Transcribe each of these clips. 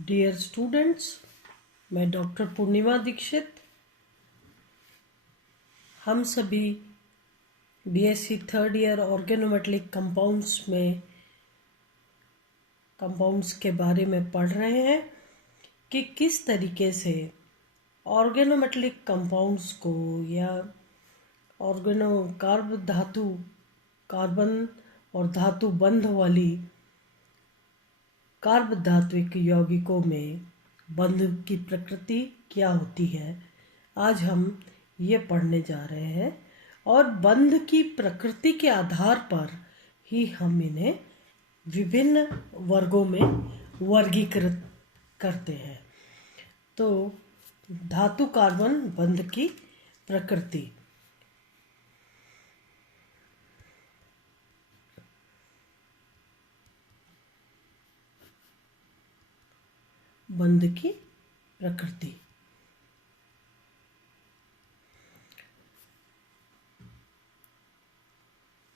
Dear students, मैं doctor पूर्णिमा दीक्षित। हम सभी BSc third year organometallic compounds के बारे में पढ़ रहे हैं कि किस तरीके से ऑर्गेनोमेटेलिक कंपाउंड्स को या कार्बन और धातु बंध वाली कार्ब धात्विक यौगिकों में बंध की प्रकृति क्या होती है, आज हम ये पढ़ने जा रहे हैं। और बंध की प्रकृति के आधार पर ही हम इन्हें विभिन्न वर्गों में वर्गीकृत करते हैं। तो धातु कार्बन बंध की प्रकृति। बंध की प्रकृति।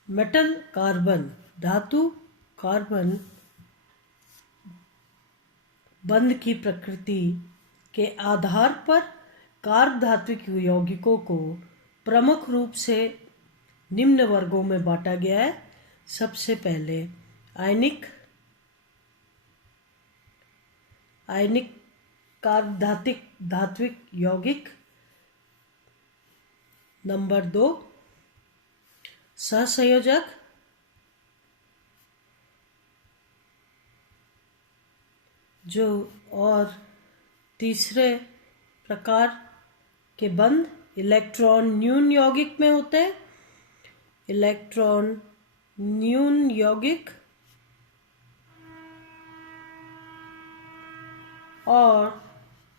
मेटल कार्बन, धातु कार्बन बंध की प्रकृति के आधार पर कार्ब धात्विक यौगिकों को प्रमुख रूप से निम्न वर्गों में बांटा गया है। सबसे पहले आयनिक कार्ब धात्विक यौगिक। नंबर 2 सहसंयोजक। जो और तीसरे प्रकार के बंध इलेक्ट्रॉन न्यून यौगिक में होते हैं। इलेक्ट्रॉन न्यून यौगिक। और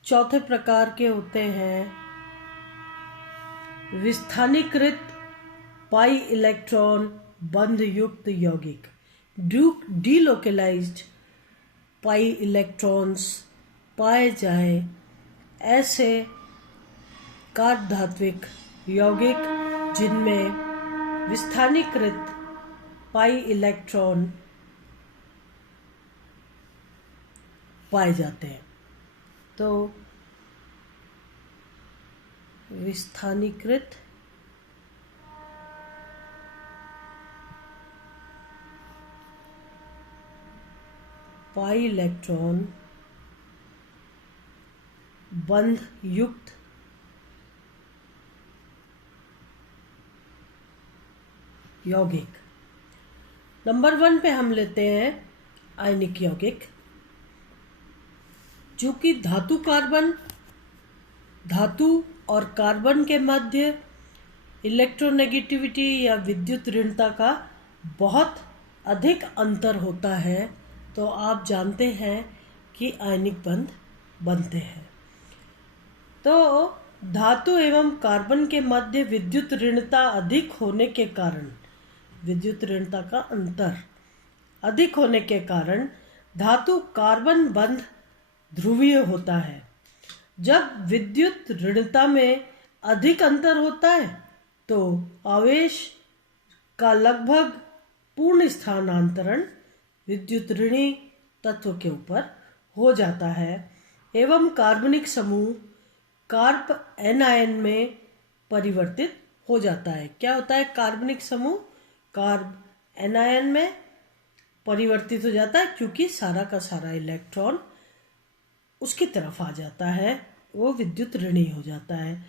चौथे प्रकार के होते हैं विस्थानीकृत पाई इलेक्ट्रॉन बंध युक्त यौगिक। डीलोकेलाइज्ड पाई इलेक्ट्रॉन्स पाए जाए ऐसे कार्ब धात्विक यौगिक जिनमें विस्थानीकृत पाई इलेक्ट्रॉन पाए जाते हैं। तो विस्थानीकृत पाई इलेक्ट्रॉन बंध युक्त यौगिक। नंबर 1 पे हम लेते हैं आयनिक यौगिक, जो कि धातु और कार्बन के मध्य इलेक्ट्रोनेगेटिविटी या विद्युत ऋणता का बहुत अधिक अंतर होता है। तो आप जानते हैं कि आयनिक बंध बनते हैं। तो धातु एवं कार्बन के मध्य विद्युत ऋणता अधिक होने के कारण, विद्युत ऋणता का अंतर अधिक होने के कारण धातु कार्बन बंध ध्रुवीय होता है। जब विद्युत ऋणता में अधिक अंतर होता है तो आवेश का लगभग पूर्ण स्थानांतरण विद्युत ऋणी तत्व के ऊपर हो जाता है एवं कार्बनिक समूह कार्ब एनायन में परिवर्तित हो जाता है। क्या होता है? कार्बनिक समूह कार्ब एनायन में परिवर्तित हो जाता है, क्योंकि सारा का सारा इलेक्ट्रॉन उसकी तरफ आ जाता है, वो विद्युत ऋणी हो जाता है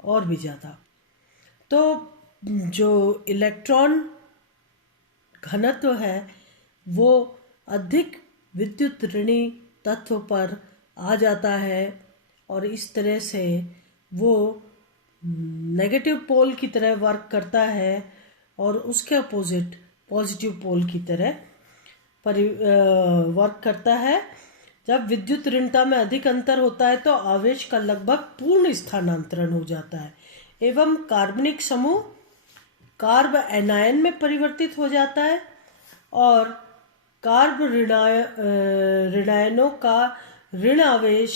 और भी ज़्यादा। तो जो इलेक्ट्रॉन घनत्व है वो अधिक विद्युत ऋणी तत्व पर आ जाता है और इस तरह से वो नेगेटिव पोल की तरह वर्क करता है और उसके अपोजिट पॉजिटिव पोल की तरह वर्क करता है। जब विद्युत ऋणता में अधिक अंतर होता है तो आवेश का लगभग पूर्ण स्थानांतरण हो जाता है एवं कार्बनिक समूह कार्ब एनायन में परिवर्तित हो जाता है और कार्ब ऋणायनों का ऋण आवेश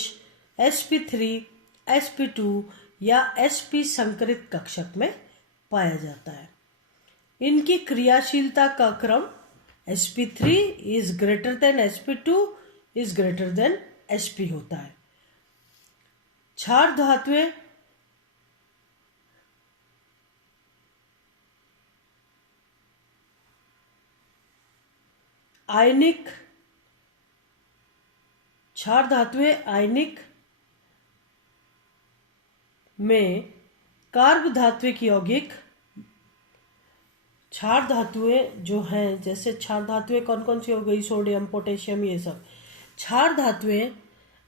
sp3, sp2 या sp संकरित कक्षक में पाया जाता है। इनकी क्रियाशीलता का क्रम sp3 is greater than sp2 is greater than Sp होता है। क्षार धातुएं आयनिक में कार्ब धात्विक यौगिक, क्षार धातुएं जो हैं, जैसे क्षार धातुएं कौन कौन सी हो गई, सोडियम, पोटेशियम, ये सब क्षार धातुएं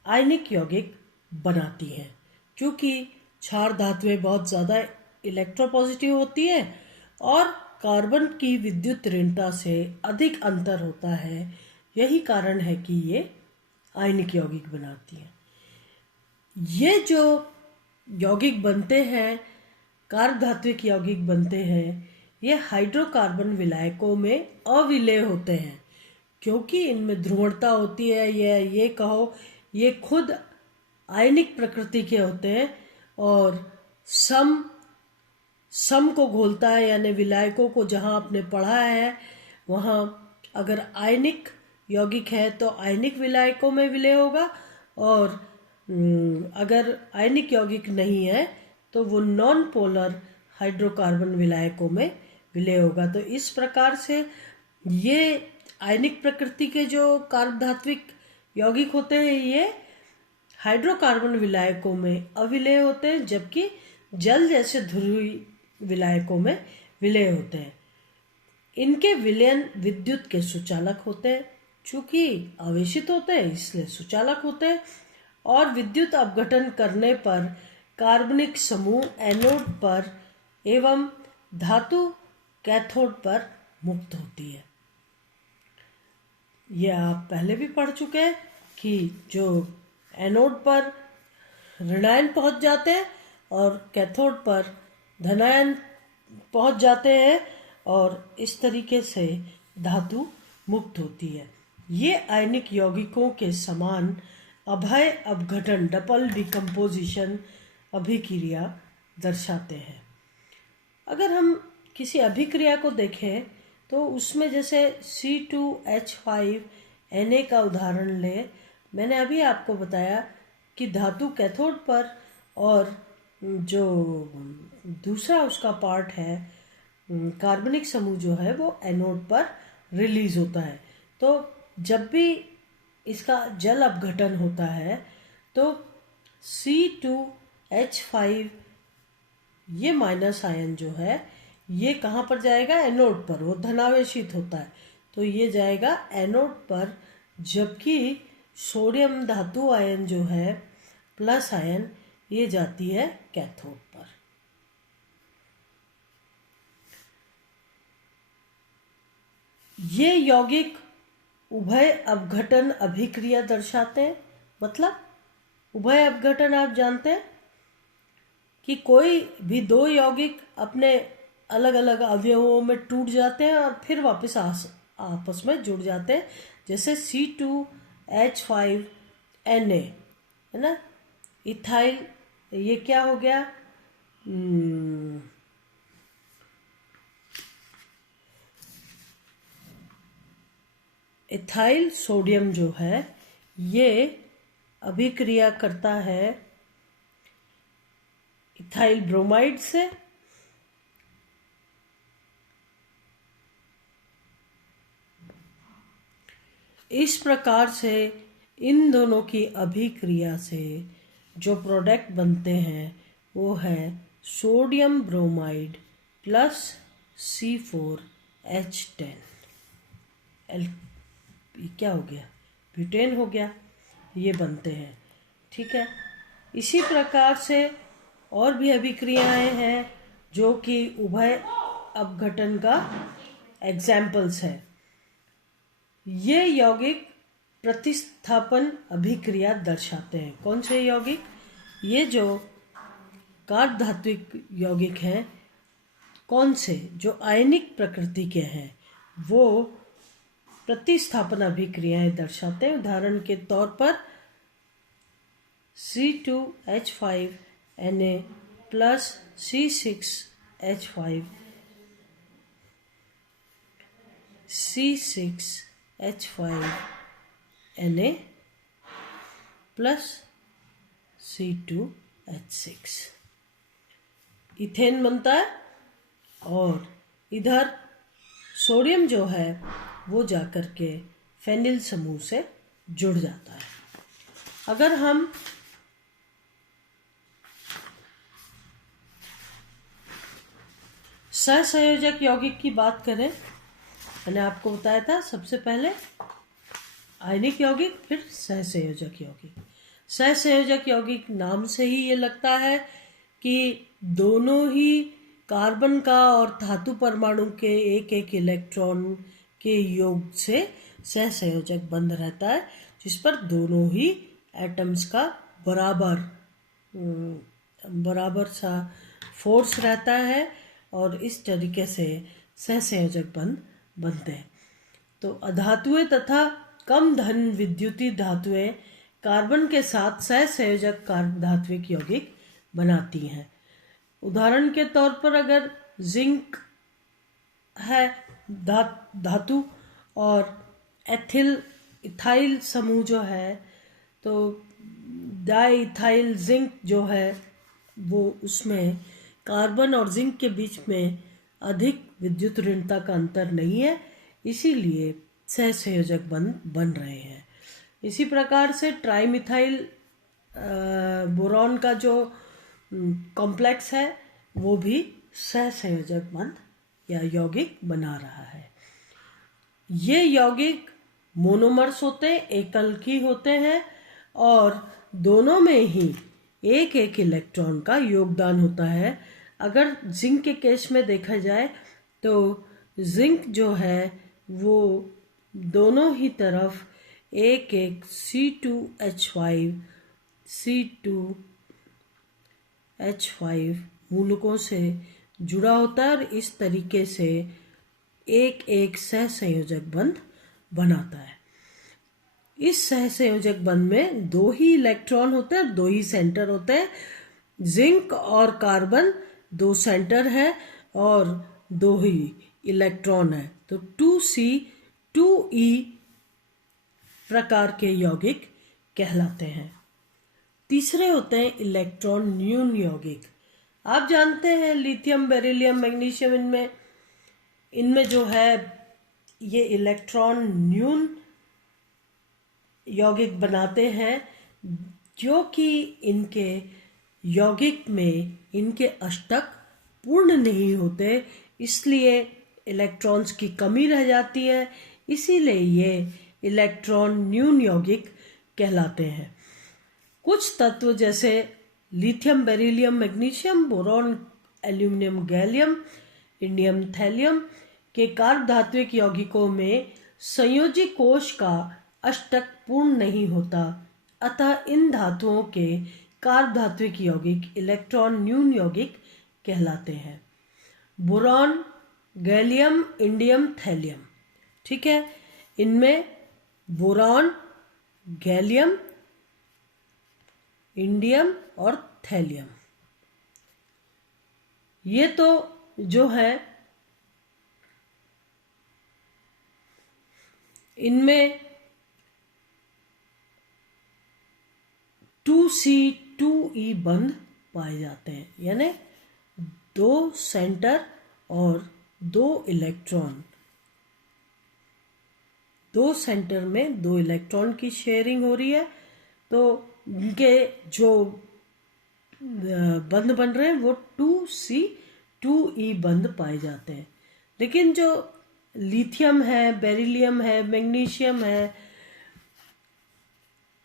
आयनिक यौगिक बनाती हैं। क्योंकि क्षार धातुएं बहुत ज़्यादा इलेक्ट्रोपॉजिटिव होती है और कार्बन की विद्युत ऋणता से अधिक अंतर होता है, यही कारण है कि ये आयनिक यौगिक बनाती हैं। ये जो यौगिक बनते हैं, कार्ब धात्विक यौगिक बनते हैं, ये हाइड्रोकार्बन विलायकों में अविलेय होते हैं। क्योंकि इनमें ध्रुवणता होती है, ये कहो ये खुद आयनिक प्रकृति के होते हैं और सम को घोलता है, यानी विलायकों को जहाँ आपने पढ़ा है वहाँ अगर आयनिक यौगिक है तो आयनिक विलायकों में विलय होगा, और अगर आयनिक यौगिक नहीं है तो वो नॉन पोलर हाइड्रोकार्बन विलायकों में विलय होगा। तो इस प्रकार से ये आयनिक प्रकृति के जो कार्ब धात्विक यौगिक होते हैं ये हाइड्रोकार्बन विलायकों में अविलेय होते हैं, जबकि जल जैसे ध्रुवीय विलायकों में विलय होते हैं। इनके विलयन विद्युत के सुचालक होते हैं। चूंकि आवेशित होते हैं इसलिए सुचालक होते हैं, और विद्युत अपघटन करने पर कार्बनिक समूह एनोड पर एवं धातु कैथोड पर मुक्त होती है। यह आप पहले भी पढ़ चुके हैं कि जो एनोड पर ऋणायन पहुंच जाते हैं और कैथोड पर धनायन पहुंच जाते हैं, और इस तरीके से धातु मुक्त होती है। ये आयनिक यौगिकों के समान अभय अपघटन, डबल डिकम्पोजिशन अभिक्रिया दर्शाते हैं। अगर हम किसी अभिक्रिया को देखें तो उसमें जैसे C2H5Na का उदाहरण लें। मैंने अभी आपको बताया कि धातु कैथोड पर और जो दूसरा उसका पार्ट है कार्बनिक समूह जो है वो एनोड पर रिलीज होता है। तो जब भी इसका जल अपघटन होता है तो C2H5 ये माइनस आयन जो है ये कहाँ पर जाएगा, एनोड पर, वो धनावेशित होता है तो ये जाएगा एनोड पर, जबकि सोडियम धातु आयन जो है प्लस आयन ये जाती है कैथोड पर। ये यौगिक उभय अपघटन अभिक्रिया दर्शाते हैं। मतलब उभय अपघटन आप जानते हैं कि कोई भी दो यौगिक अपने अलग अलग अवयवों में टूट जाते हैं और फिर वापस आपस में जुड़ जाते हैं। जैसे C2H5Na है ना, इथाइल, ये क्या हो गया, इथाइल सोडियम जो है ये अभिक्रिया करता है इथाइल ब्रोमाइड से, इस प्रकार से इन दोनों की अभिक्रिया से जो प्रोडक्ट बनते हैं वो है सोडियम ब्रोमाइड प्लस C4H10। क्या हो गया, ब्यूटेन हो गया, ये बनते हैं। ठीक है, इसी प्रकार से और भी अभिक्रियाएं हैं जो कि उभय अपघटन का एग्जाम्पल्स है। ये यौगिक प्रतिस्थापन अभिक्रिया दर्शाते हैं। कौन से यौगिक, ये जो कार्ब धात्विक यौगिक हैं, कौन से, जो आयनिक प्रकृति के हैं, वो प्रतिस्थापन अभिक्रियाएं दर्शाते हैं। उदाहरण के तौर पर C2H5Na plus C6H5Na plus C2H6 ethane बनता है, और इधर सोडियम जो है वो जाकर के फेनिल समूह से जुड़ जाता है। अगर हम सहसंयोजक यौगिक की बात करें, मैंने आपको बताया था सबसे पहले आयनिक यौगिक, फिर सहसंयोजक यौगिक। सहसंयोजक यौगिक नाम से ही ये लगता है कि दोनों ही कार्बन का और धातु परमाणु के एक एक इलेक्ट्रॉन के योग से सहसंयोजक बंध रहता है, जिस पर दोनों ही एटम्स का बराबर सा फोर्स रहता है, और इस तरीके से सहसंयोजक बंध बनते हैं। तो अधातुएं तथा कम धन विद्युतीय धातुएं कार्बन के साथ सहसंयोजक कार्बधात्विक यौगिक बनाती हैं। उदाहरण के तौर पर अगर जिंक है धातु और इथाइल समूह जो है, तो डाइइथाइल जिंक जो है वो, उसमें कार्बन और जिंक के बीच में अधिक विद्युत ऋणता का अंतर नहीं है, इसीलिए सहसंयोजक बन रहे हैं। इसी प्रकार से ट्राइमिथाइल बोरॉन का जो कॉम्प्लेक्स है वो भी सहसंयोजक बंध या यौगिक बना रहा है। ये यौगिक मोनोमर्स होते हैं, एकल होते हैं, और दोनों में ही एक एक इलेक्ट्रॉन का योगदान होता है। अगर जिंक के केस में देखा जाए तो जिंक जो है वो दोनों ही तरफ एक एक C2H5 मूलकों से जुड़ा होता है, और इस तरीके से एक एक सहसंयोजक बंध बनाता है। इस सहसंयोजक बंध में दो ही इलेक्ट्रॉन होते हैं, दो ही सेंटर होते हैं। जिंक और कार्बन दो सेंटर है और दो ही इलेक्ट्रॉन है, तो 2C2E प्रकार के यौगिक कहलाते हैं। तीसरे होते हैं इलेक्ट्रॉन न्यून यौगिक। आप जानते हैं लिथियम, बेरिलियम, मैग्नीशियम, इनमें जो है ये इलेक्ट्रॉन न्यून यौगिक बनाते हैं, क्योंकि इनके यौगिक में इनके अष्टक पूर्ण नहीं होते, इसलिए इलेक्ट्रॉन्स की कमी रह जाती है, इसीलिए ये इलेक्ट्रॉन न्यून यौगिक कहलाते हैं। कुछ तत्व जैसे lithium, beryllium, magnesium, boron, aluminium, gallium, indium, thallium के कार्बधात्विक यौगिकों में संयोजी कोश का अष्टक पूर्ण नहीं होता, अतः इन धातुओं के कार्बधात्विक यौगिक इलेक्ट्रॉन न्यून यौगिक कहलाते हैं। बोरॉन, गैलियम, इंडियम, थैलियम, ठीक है, इनमें बोरॉन, गैलियम, इंडियम और थैलियम, ये तो जो है इनमें 2C2E बंध पाए जाते हैं, यानी दो सेंटर और दो इलेक्ट्रॉन, दो सेंटर में दो इलेक्ट्रॉन की शेयरिंग हो रही है, तो इनके जो बंध बन रहे हैं वो 2C2E बंध पाए जाते हैं। लेकिन जो लिथियम है, बेरिलियम है, मैग्नीशियम है,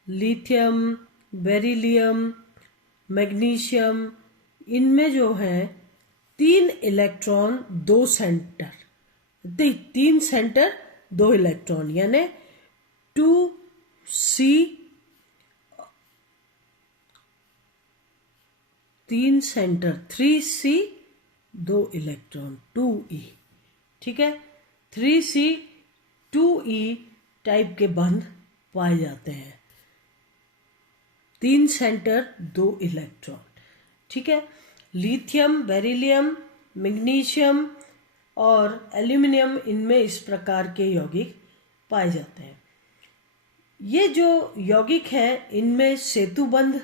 लिथियम, बेरिलियम, मैग्नीशियम, इनमें जो है तीन इलेक्ट्रॉन दो सेंटर, तीन सेंटर दो इलेक्ट्रॉन, यानी 2C, तीन सेंटर 3C, दो इलेक्ट्रॉन 2E, ठीक है, 3C2E टाइप के बंध पाए जाते हैं, तीन सेंटर दो इलेक्ट्रॉन, ठीक है। लिथियम, बेरिलियम, मैग्नीशियम और एल्यूमिनियम, इनमें इस प्रकार के यौगिक पाए जाते हैं। ये जो यौगिक है इनमें सेतु बंध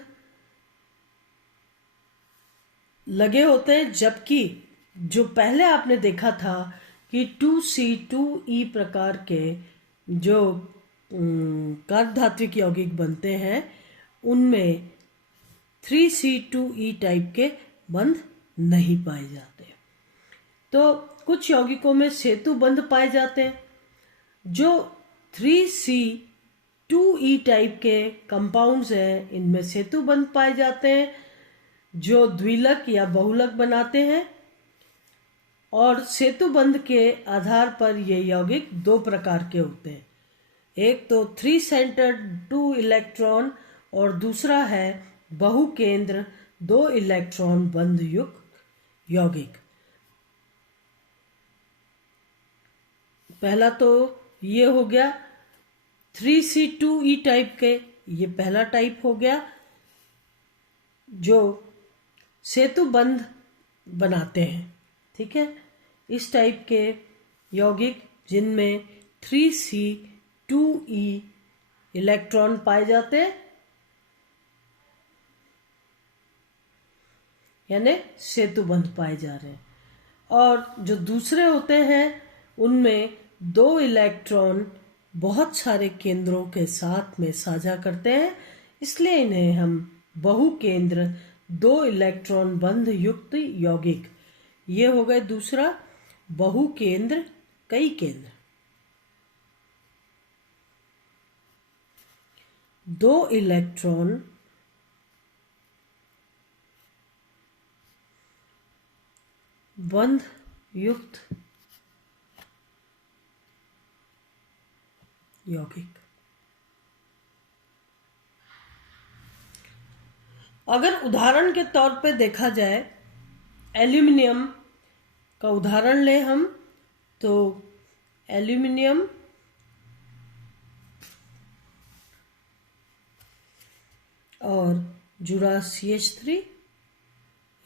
लगे होते हैं, जबकि जो पहले आपने देखा था कि 2C2E प्रकार के जो कार्बधात्विक यौगिक बनते हैं उनमें 3C2E टाइप के बंध नहीं पाए जाते। तो कुछ यौगिकों में सेतु बंध पाए जाते हैं। जो 3C2E टाइप के कंपाउंड्स हैं इनमें सेतु बंध पाए जाते हैं जो द्विलक या बहुलक बनाते हैं। और सेतु बंध के आधार पर ये यौगिक दो प्रकार के होते हैं, एक तो 3 सेंटर्ड 2 इलेक्ट्रॉन और दूसरा है बहुकेंद्र 2 इलेक्ट्रॉन बंध युक्त यौगिक। पहला तो ये हो गया 3C2E टाइप के, ये पहला टाइप हो गया जो सेतु बंध बनाते हैं। ठीक है, इस टाइप के यौगिक जिनमें 3C2E इलेक्ट्रॉन पाए जाते हैं, यानी सेतु बंध पाए जा रहे हैं। और जो दूसरे होते हैं उनमें 2 इलेक्ट्रॉन बहुत सारे केंद्रों के साथ में साझा करते हैं, इसलिए इन्हें हम बहुकेंद्र 2 इलेक्ट्रॉन बंध युक्त यौगिक, ये हो गए दूसरा बहुकेंद्र कई केंद्र। 2 इलेक्ट्रॉन बंध युक्त यौगिक। अगर उदाहरण के तौर पे देखा जाए, एल्यूमिनियम का उदाहरण ले हम, तो एल्यूमिनियम और जुड़ा CH3,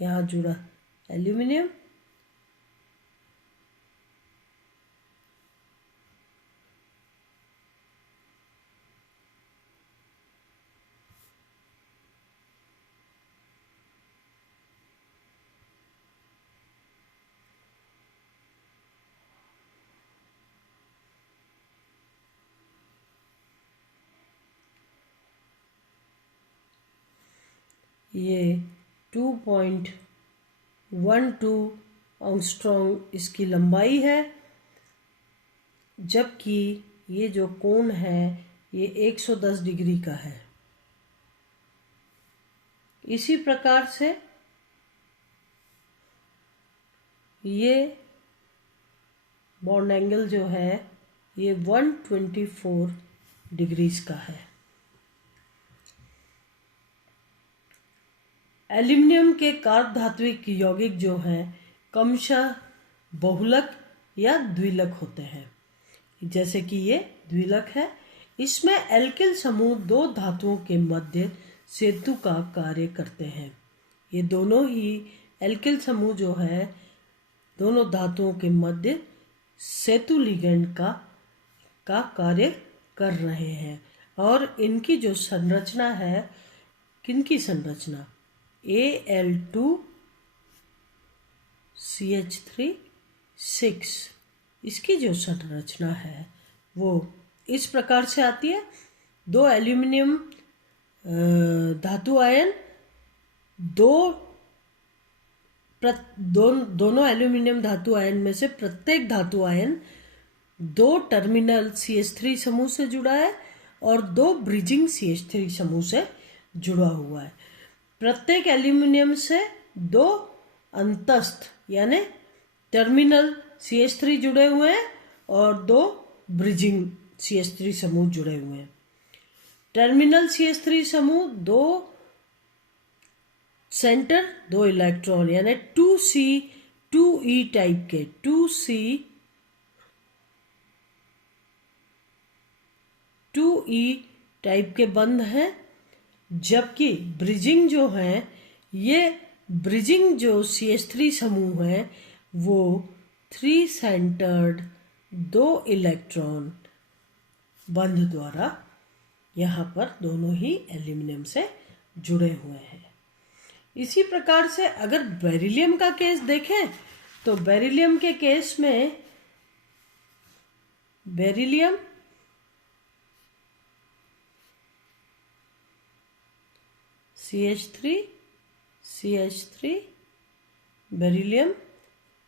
यहाँ जुड़ा एल्यूमिनियम, ये 2.12 एंगस्ट्रॉम इसकी लंबाई है, जबकि ये जो कोण है ये 110 डिग्री का है। इसी प्रकार से ये बॉन्ड एंगल जो है ये 124 डिग्रीज का है। एल्यूमिनियम के कार्बधात्विक यौगिक जो हैं क्रमशः बहुलक या द्विलक होते हैं, जैसे कि ये द्विलक है। इसमें एल्किल समूह दो धातुओं के मध्य सेतु का कार्य करते हैं। ये दोनों ही एल्किल समूह जो है दोनों धातुओं के मध्य सेतु लिगेंड का कार्य कर रहे हैं। और इनकी जो संरचना है, किनकी संरचना, Al2CH3 इसकी जो संरचना है वो इस प्रकार से आती है। दो एल्यूमिनियम धातु आयन, दोनों एल्यूमिनियम धातु आयन में से प्रत्येक धातु आयन 2 टर्मिनल CH3 समूह से जुड़ा है और 2 ब्रिजिंग CH3 समूह से जुड़ा हुआ है। प्रत्येक एल्यूमिनियम से 2 अंतस्थ यानी टर्मिनल CH3 जुड़े हुए हैं और 2 ब्रिजिंग CH3 समूह जुड़े हुए हैं। टर्मिनल CH3 समूह 2 सेंटर 2 इलेक्ट्रॉन यानी 2C2E टाइप के 2E टाइप के बंध हैं, जबकि ब्रिजिंग जो है ये ब्रिजिंग जो CH3 समूह है वो 3 सेंटर्ड 2 इलेक्ट्रॉन बंध द्वारा यहाँ पर दोनों ही एल्यूमिनियम से जुड़े हुए हैं। इसी प्रकार से अगर बेरिलियम का केस देखें तो बेरिलियम के केस में बेरिलियम CH3 CH3 बेरिलियम,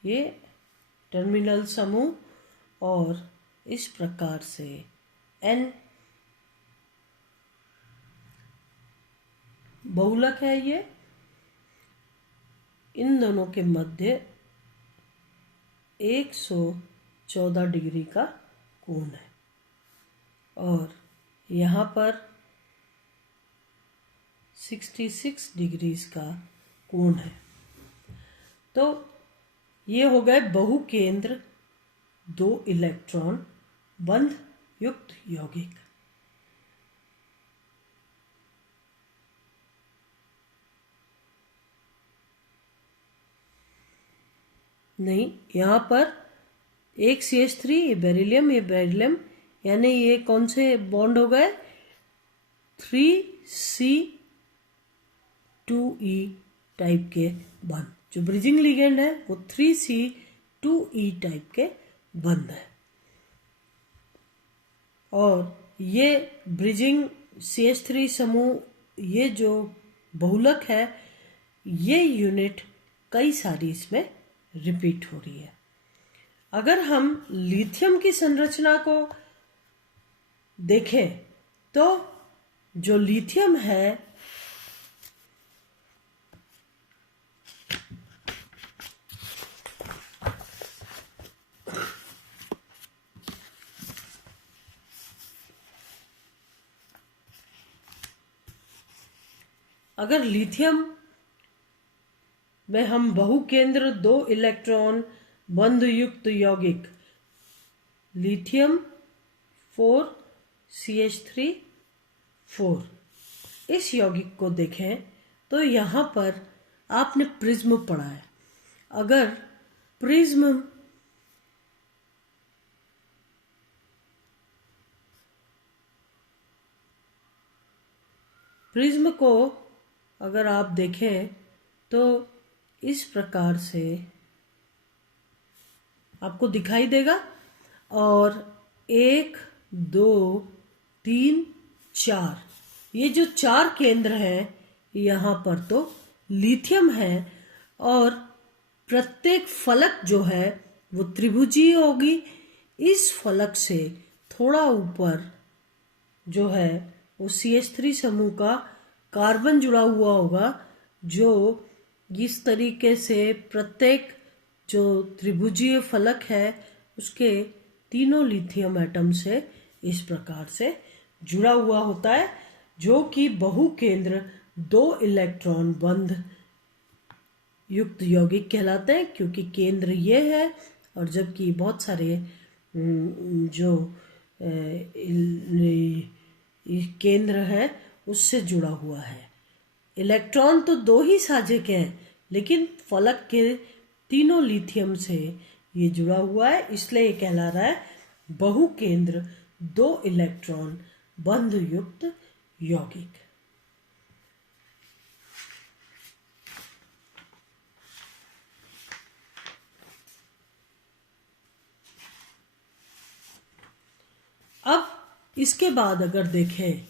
ये टर्मिनल समूह और इस प्रकार से N बहुलक है। ये इन दोनों के मध्य 114 डिग्री का कोण है और यहाँ पर 66 डिग्रीज का कोण है। तो ये हो गए बहुकेंद्र 2 इलेक्ट्रॉन बंध युक्त यौगिक। नहीं, यहाँ पर एक CH3, ये बेरिलियम, यानी ये कौन से बॉन्ड हो गए 3C2E टाइप के बंध। जो ब्रिजिंग लिगेंड है वो 3C2E टाइप के बंध है। और ये ब्रिजिंग CH3 समूह, ये जो बहुलक है, ये यूनिट कई सारी इसमें रिपीट हो रही है। अगर हम लिथियम की संरचना को देखें तो जो लिथियम है अगर लिथियम में हम बहुकेंद्र 2 इलेक्ट्रॉन बंध युक्त यौगिक लिथियम 4 CH3 4 इस यौगिक को देखें तो यहाँ पर आपने प्रिज्म पढ़ा है। अगर प्रिज्म को अगर आप देखें तो इस प्रकार से आपको दिखाई देगा और 1 2 3 4 ये जो 4 केंद्र हैं यहाँ पर तो लिथियम है और प्रत्येक फलक जो है वो त्रिभुजीय होगी। इस फलक से थोड़ा ऊपर जो है वो CH3 समूह का कार्बन जुड़ा हुआ होगा, जो इस तरीके से प्रत्येक जो त्रिभुजीय फलक है उसके तीनों लिथियम एटम से इस प्रकार से जुड़ा हुआ होता है, जो कि बहुकेंद्र 2 इलेक्ट्रॉन बंध युक्त यौगिक कहलाते हैं। क्योंकि केंद्र ये है और जबकि बहुत सारे जो केंद्र है उससे जुड़ा हुआ है। इलेक्ट्रॉन तो 2 ही साझे के हैं, लेकिन फलक के तीनों लिथियम से ये जुड़ा हुआ है, इसलिए ये कहला रहा है बहुकेंद्र 2 इलेक्ट्रॉन बंध युक्त यौगिक। अब इसके बाद अगर देखें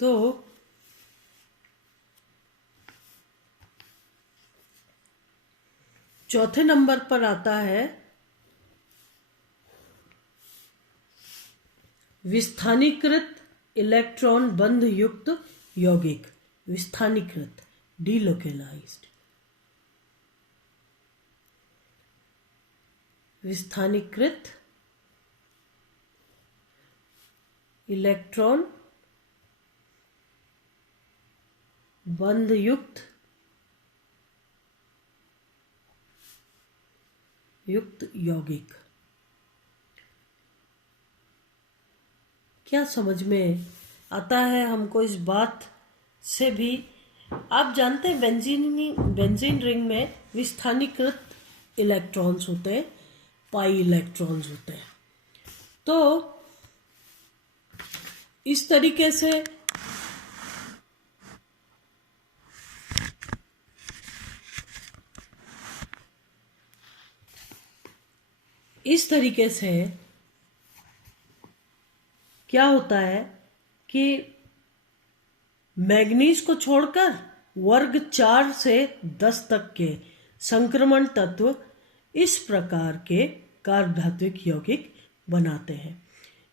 तो चौथे नंबर पर आता है विस्थानीकृत इलेक्ट्रॉन बंध युक्त यौगिक। विस्थानीकृत, डिलोकेलाइज्ड। विस्थानीकृत इलेक्ट्रॉन बंध युक्त यौगिक। क्या समझ में आता है हमको इस बात से भी? आप जानते हैं बेंजीन रिंग में विस्थानीकृत इलेक्ट्रॉन्स होते हैं, पाई इलेक्ट्रॉन्स होते हैं। तो इस तरीके से क्या होता है कि मैग्नीज को छोड़कर वर्ग 4 से 10 तक के संक्रमण तत्व इस प्रकार के कार्बधात्विक यौगिक बनाते हैं।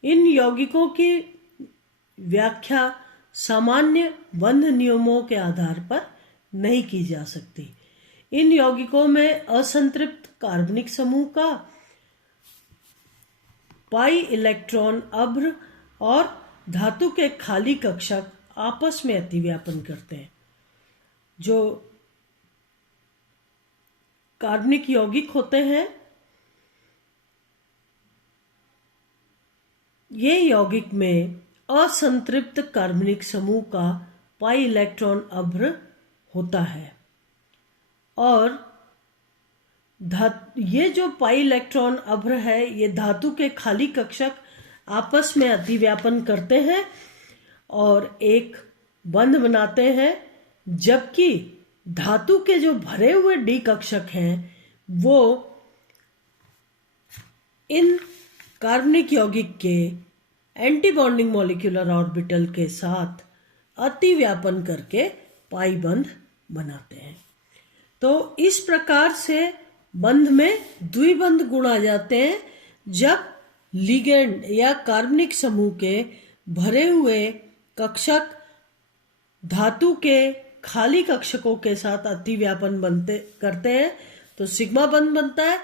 इन यौगिकों की व्याख्या सामान्य बंध नियमों के आधार पर नहीं की जा सकती। इन यौगिकों में असंतृप्त कार्बनिक समूह का पाई इलेक्ट्रॉन अभ्र और धातु के खाली कक्षक आपस में अतिव्यापन करते हैं। जो कार्बनिक यौगिक होते हैं, ये यौगिक में असंतृप्त कार्बनिक समूह का पाई इलेक्ट्रॉन अभ्र होता है और ये जो पाई इलेक्ट्रॉन अभ्र है, ये धातु के खाली कक्षक आपस में अतिव्यापन करते हैं और एक बंध बनाते हैं, जबकि धातु के जो भरे हुए डी कक्षक हैं वो इन कार्बनिक यौगिक के एंटी बॉन्डिंग मॉलिक्यूलर ऑर्बिटल के साथ अतिव्यापन करके पाई बंध बनाते हैं। तो इस प्रकार से बंध में द्विबंध गुण आ जाते हैं जब लिगेंड या कार्बनिक समूह के भरे हुए कक्षक धातु के खाली कक्षकों के साथ अतिव्यापन करते हैं तो सिग्मा बंध बनता है,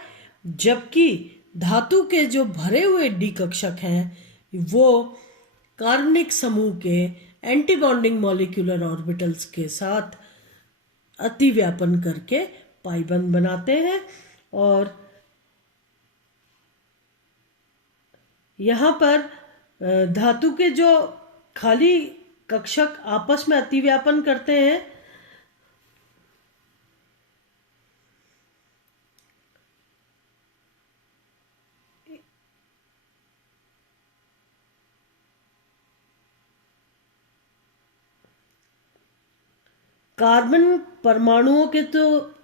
जबकि धातु के जो भरे हुए डी कक्षक हैं वो कार्बनिक समूह के एंटी बॉन्डिंग मॉलिक्यूलर ऑर्बिटल्स के साथ अतिव्यापन करके पाई बंध बनाते हैं। और यहाँ पर धातु के जो खाली कक्षक आपस में अतिव्यापन करते हैं कार्बन परमाणुओं के तो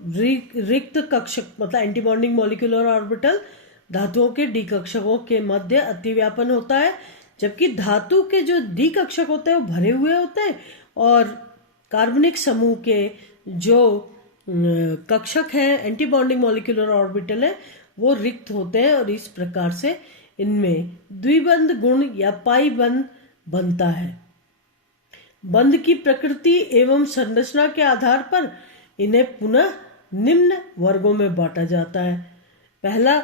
रिक्त कक्षक मतलब एंटी बॉन्डिंग मॉलिक्यूलर ऑर्बिटल धातुओं के डी कक्षकों के मध्य अतिव्यापन होता है, जबकि धातु के जो डी कक्षक होते हैं वो भरे हुए होते हैं और कार्बनिक समूह के जो कक्षक हैं एंटी बॉन्डिंग मॉलिक्यूलर ऑर्बिटल है वो रिक्त होते हैं और इस प्रकार से इनमें द्विबंध गुण या पाई बंध बनता है। बंध की प्रकृति एवं संरचना के आधार पर इन्हें पुनः निम्न वर्गों में बांटा जाता है। पहला,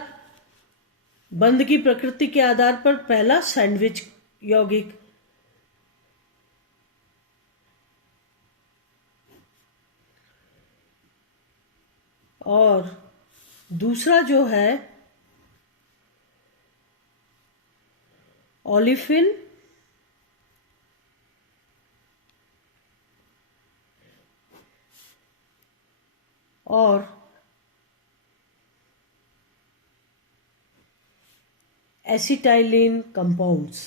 बंध की प्रकृति के आधार पर पहला सैंडविच यौगिक, और दूसरा जो है ओलिफिन और एसिटाइलिन कंपाउंड्स।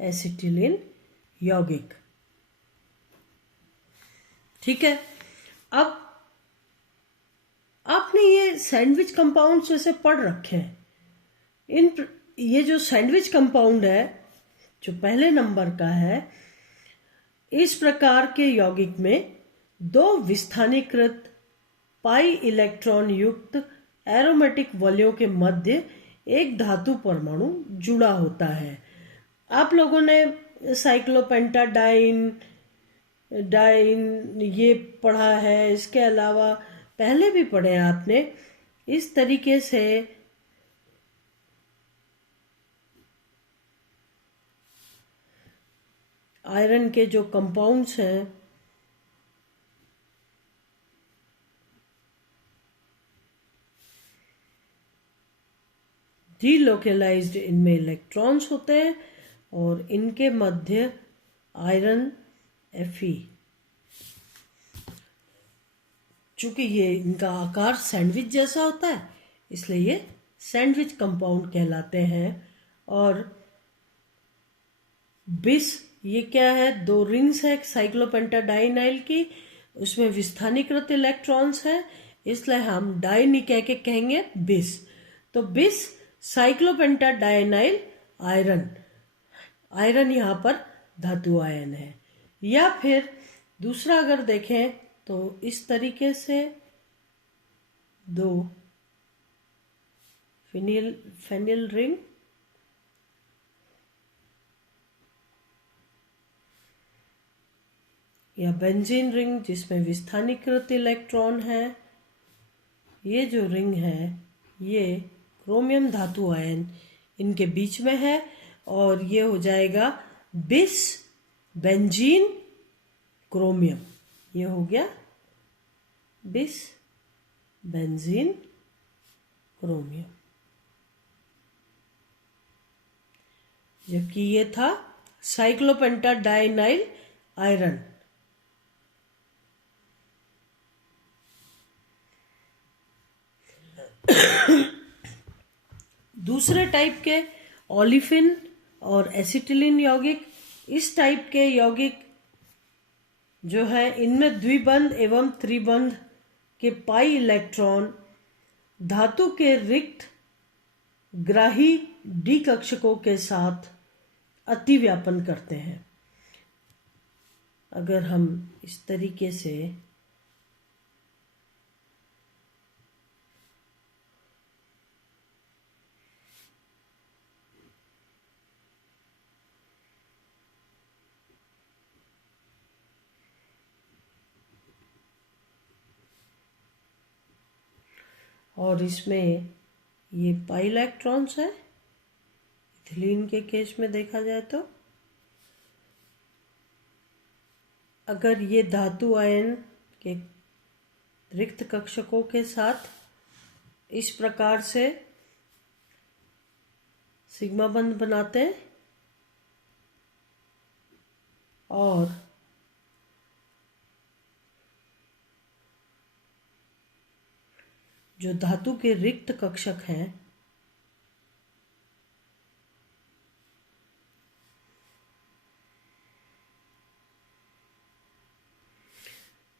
एसिटिलिन यौगिक, ठीक है। अब आपने ये सैंडविच कंपाउंड्स जैसे पढ़ रखे हैं। ये जो सैंडविच कंपाउंड है जो पहले नंबर का है, इस प्रकार के यौगिक में दो विस्थानीकृत पाई इलेक्ट्रॉन युक्त एरोमेटिक वलयों के मध्य एक धातु परमाणु जुड़ा होता है। आप लोगों ने साइक्लोपेंटाडाइन ये पढ़ा है, इसके अलावा पहले भी पढ़े आपने। इस तरीके से आयरन के जो कंपाउंड्स हैं डीलोकेलाइज्ड, इनमें इलेक्ट्रॉन्स होते हैं और इनके मध्य आयरन Fe चूंकि ये इनका आकार सैंडविच जैसा होता है इसलिए ये सैंडविच कंपाउंड कहलाते हैं। और बिस ये क्या है, 2 रिंग्स है साइक्लोपेंटाडाइनाइल की, उसमें विस्थानीकृत इलेक्ट्रॉन्स हैं, इसलिए हम डाई नहीं कह के कहेंगे बिस। तो बिस साइक्लोपेंटाडाइनाइल आयरन, आयरन यहाँ पर धातु आयन है। या फिर दूसरा अगर देखें तो इस तरीके से 2 फेनिल रिंग, या बेंजीन रिंग जिसमें विस्थानीकृत इलेक्ट्रॉन है। ये जो रिंग है ये क्रोमियम धातु आयन इनके बीच में है और ये हो जाएगा बिस बेंजीन क्रोमियम। ये हो गया बिस बेंजीन क्रोमियम, जबकि ये था साइक्लोपेंटाडाइनाइल आयरन। दूसरे टाइप के ओलिफिन और एसिटिलीन यौगिक, इस टाइप के यौगिक जो है इनमें द्विबंध एवं त्रिबंध के पाई इलेक्ट्रॉन धातु के रिक्त ग्राही डी कक्षकों के साथ अतिव्यापन करते हैं। अगर हम इस तरीके से और इसमें ये पाई इलेक्ट्रॉन्स है, इथिलीन के केस में देखा जाए तो अगर ये धातु आयन के रिक्त कक्षकों के साथ इस प्रकार से सिग्मा बंध बनाते हैं और जो धातु के रिक्त कक्षक हैं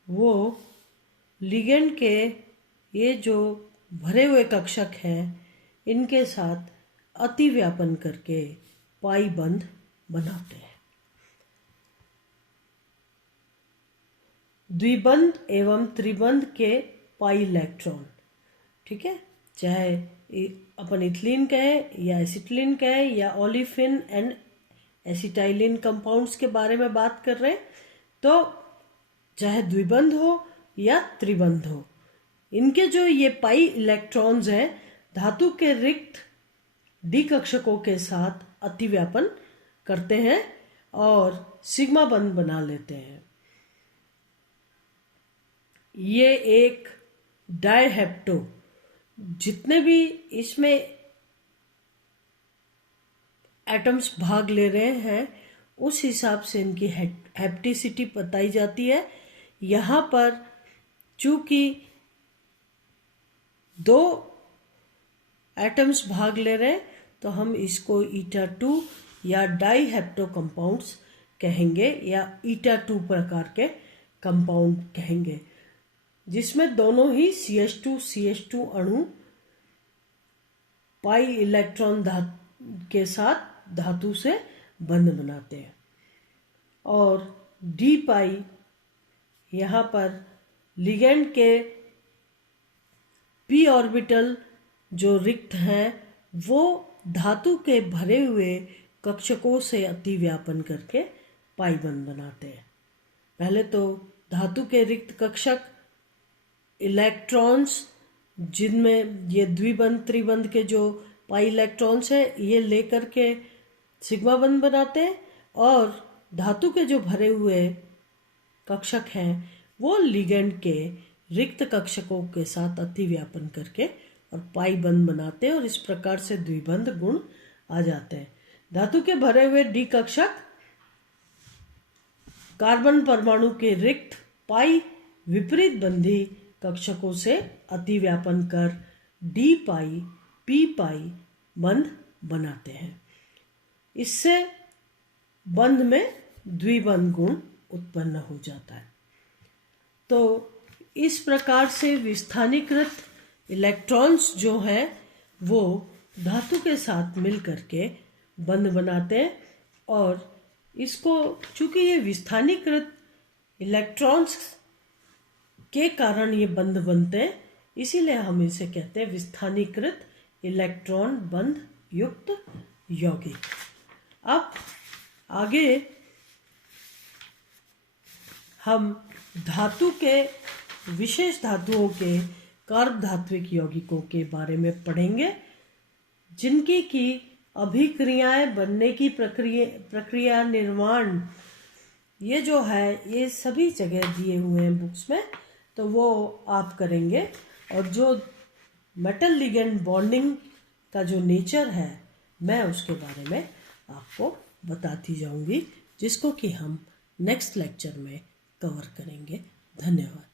वो लिगेंड के ये जो भरे हुए कक्षक हैं इनके साथ अतिव्यापन करके पाई बंध बनाते हैं। द्विबंध एवं त्रिबंध के पाई इलेक्ट्रॉन, ठीक है, चाहे अपन इथिलीन कहें या एसिटिलीन कहें या ओलिफिन एंड एसिटाइलिन कंपाउंड्स के बारे में बात कर रहे हैं, तो चाहे द्विबंध हो या त्रिबंध हो, इनके जो ये पाई इलेक्ट्रॉन्स हैं धातु के रिक्त डी कक्षकों के साथ अतिव्यापन करते हैं और सिग्मा बंध बना लेते हैं। ये एक डायहेप्टो, जितने भी इसमें एटम्स भाग ले रहे हैं उस हिसाब से इनकी हेप्टिसिटी बताई जाती है। यहाँ पर चूंकि 2 एटम्स भाग ले रहे हैं तो हम इसको ईटा 2 या डाई हेप्टो कंपाउंड्स कहेंगे या ईटा 2 प्रकार के कंपाउंड कहेंगे, जिसमें दोनों ही CH2 अणु पाई इलेक्ट्रॉन के साथ धातु से बंध बनाते हैं। और डी पाई यहाँ पर लिगेंड के p ऑर्बिटल जो रिक्त हैं वो धातु के भरे हुए कक्षकों से अतिव्यापन करके पाई बंध बनाते हैं। पहले तो धातु के रिक्त कक्षक इलेक्ट्रॉन्स जिनमें ये द्विबंध त्रिबंध के जो पाई इलेक्ट्रॉन्स है ये लेकर के सिग्मा बंध बनाते हैं और धातु के जो भरे हुए कक्षक हैं वो लिगेंड के रिक्त कक्षकों के साथ अतिव्यापन करके और पाई बंध बनाते हैं और इस प्रकार से द्विबंध गुण आ जाते हैं। धातु के भरे हुए डी कक्षक कार्बन परमाणु के रिक्त पाई विपरीत बंधी कक्षकों से अतिव्यापन कर डी पाई पी पाई बंध बनाते हैं। इससे बंध में द्विबंध गुण उत्पन्न हो जाता है। तो इस प्रकार से विस्थानीकृत इलेक्ट्रॉन्स जो हैं वो धातु के साथ मिल करके बंध बनाते हैं, और इसको चूंकि ये विस्थानीकृत इलेक्ट्रॉन्स के कारण ये बंध बनते हैं, इसीलिए हम इसे कहते हैं विस्थानीकृत इलेक्ट्रॉन बंध युक्त यौगिक। अब आगे हम धातु के विशेष धातुओं के कार्बधात्विक यौगिकों के बारे में पढ़ेंगे, जिनकी की अभिक्रियाएं बनने की प्रक्रिया निर्माण ये जो है ये सभी जगह दिए हुए हैं बुक्स में, तो वो आप करेंगे। और जो मेटल लिगेंड बॉन्डिंग का जो नेचर है मैं उसके बारे में आपको बताती जाऊंगी, जिसको कि हम नेक्स्ट लेक्चर में कवर करेंगे। धन्यवाद।